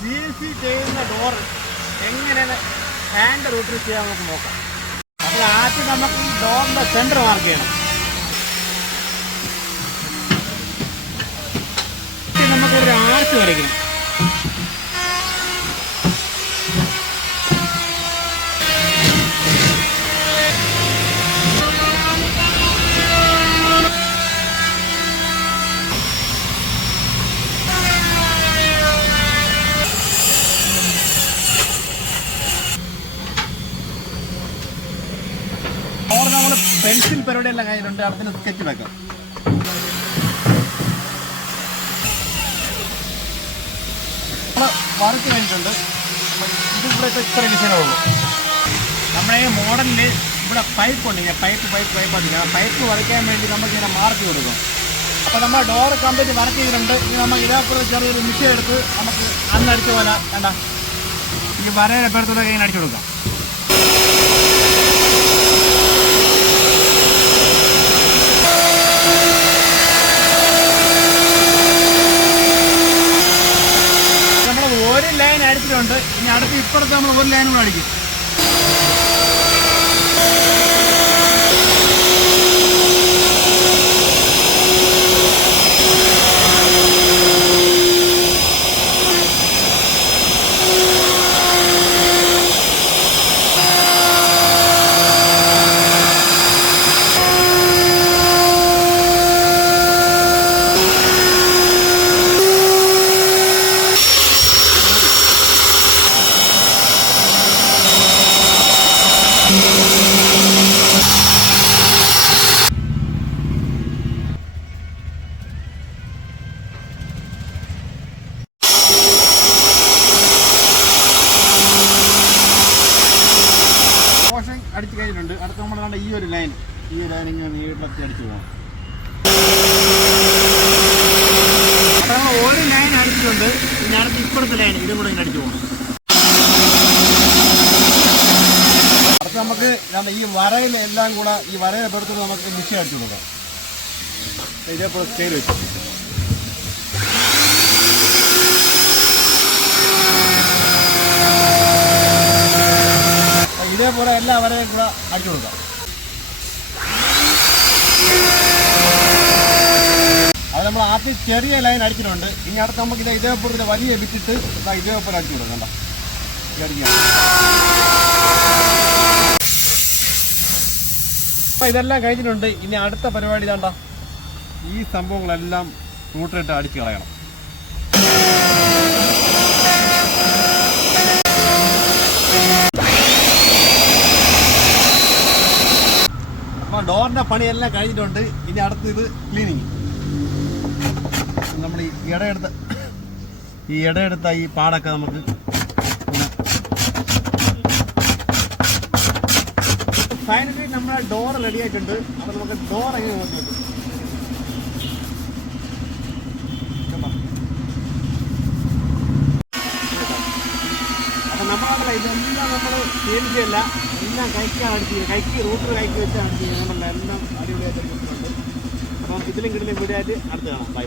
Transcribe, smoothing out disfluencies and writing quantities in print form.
CNC ചെയ്യുന്ന door എങ്ങനെ hand റൂട്ടിൽ ചെയ്യാൻ നമുക്ക് നോക്കാം. അപ്പോൾ ആദ്യം നമുക്ക് ഈ ഡോറിൻ്റെ സെൻറ്റർ മാർക്ക് ചെയ്യണം. നമുക്കൊരു ആർച്ച് വരയ്ക്കണം. അവിടെ നമ്മൾ പെൻസിൽ പരിപാടിയെല്ലാം കഴിഞ്ഞിട്ടുണ്ട്. അടുത്തിന് സ്കെച്ച് വെക്കാം. നമ്മൾ വർക്ക് കഴിഞ്ഞിട്ടുണ്ട്. ഇത് ഇവിടെ ഇത്ര ഡിസൈനേ ഉള്ളൂ. നമ്മുടെ ഈ മോഡലിൽ ഇവിടെ പൈപ്പ് ഉണ്ട്. പൈപ്പ് അടിക്കാം. പൈപ്പ് വരയ്ക്കാൻ വേണ്ടി നമുക്കിങ്ങനെ മാർക്ക് കൊടുക്കും. അപ്പോൾ നമ്മൾ ഡോർ കംപ്ലീറ്റ് വർക്ക് ചെയ്തിട്ടുണ്ട്. ഇനി നമുക്ക് ഇതേപോലെ ചെറിയൊരു മിഷീൻ എടുത്ത് നമുക്ക് അന്നടിച്ച പോലെ വേണ്ട ഈ വരയുടെ പേരത്തോടെ ഇങ്ങനെ അടിച്ചു കൊടുക്കാം. ഒരു ലൈൻ അടിച്ചിട്ടുണ്ട്. ഇനി അടുത്ത് ഇപ്പുറത്ത് നമ്മൾ ഒരു ലൈനും കൂടെ അടിക്കും. അടിച്ചു കഴിഞ്ഞിട്ടുണ്ട്. അടുത്ത് നമ്മൾ കണ്ട ഈ ഒരു ലൈൻ ഇങ്ങനെ നീളത്തി അടിച്ചു പോകണം. അപ്പോൾ നമ്മൾ ഒരു ലൈൻ അടിച്ചിട്ടുണ്ട്. ഇനി അടുത്ത് ഇപ്പുറത്തെ ലൈൻ ഇതും കൂടെ ഇങ്ങനെ അടിച്ചു പോകണം. അടുത്ത് നമുക്ക് ഈ വരയിലെല്ലാം കൂടെ ഈ വരയുടെ പുറത്ത് നമുക്ക് മിഷീൻ അടിച്ചു കൊടുക്കാം. ഇതേപോലെ സ്കെയിൽ വെച്ചു ഇതേപോലെ എല്ലാ വരയും കൂടെ അടിച്ചു കൊടുക്കാം. അത് നമ്മൾ ആദ്യം ചെറിയ ലൈൻ അടിച്ചിട്ടുണ്ട്. ഇനി അടുത്ത് നമുക്ക് ഇതേപോലെ വലിയ വിറ്റിട്ട് ഇതേപോലെ അടിച്ചു കൊടുക്കാം. അപ്പോൾ ഇതെല്ലാം കഴിഞ്ഞിട്ടുണ്ട്. ഇനി അടുത്ത പരിപാടി ഇതാണ്ട ഈ സംഭവങ്ങളെല്ലാം റൂട്ടിലിട്ട് അടിച്ച് കളയണം. അപ്പോൾ ഡോറിൻ്റെ പണിയെല്ലാം കഴിഞ്ഞിട്ടുണ്ട്. ഇനി അടുത്ത് ഇത് ക്ലീനിങ്. നമ്മൾ ഈ ഇടയെടുത്ത ഈ പാടൊക്കെ നമുക്ക് ഫൈനലി നമ്മളെ ഡോർ റെഡി ആയിട്ടുണ്ട്. അപ്പോൾ നമുക്ക് ഡോർ എങ്ങനെ നോക്കിയിട്ട് അപ്പം നമ്മളല്ല ഇതെല്ലാം നമ്മൾ ചെയ്യില്ല. എല്ലാം കൈക്കാണ് ചെയ്യുന്നത്. കൈക്ക് റൂട്ടർ കൈക്ക് വെച്ചാണ് ചെയ്യുന്നത്. നമ്മളെല്ലാം അടിപൊളിയായിട്ട് കൊടുക്കുന്നുണ്ട്. അപ്പം ഇതിലും കിട്ടിലും വീഡിയോ ആയിട്ട് അടുത്ത് കാണാം. ബൈ.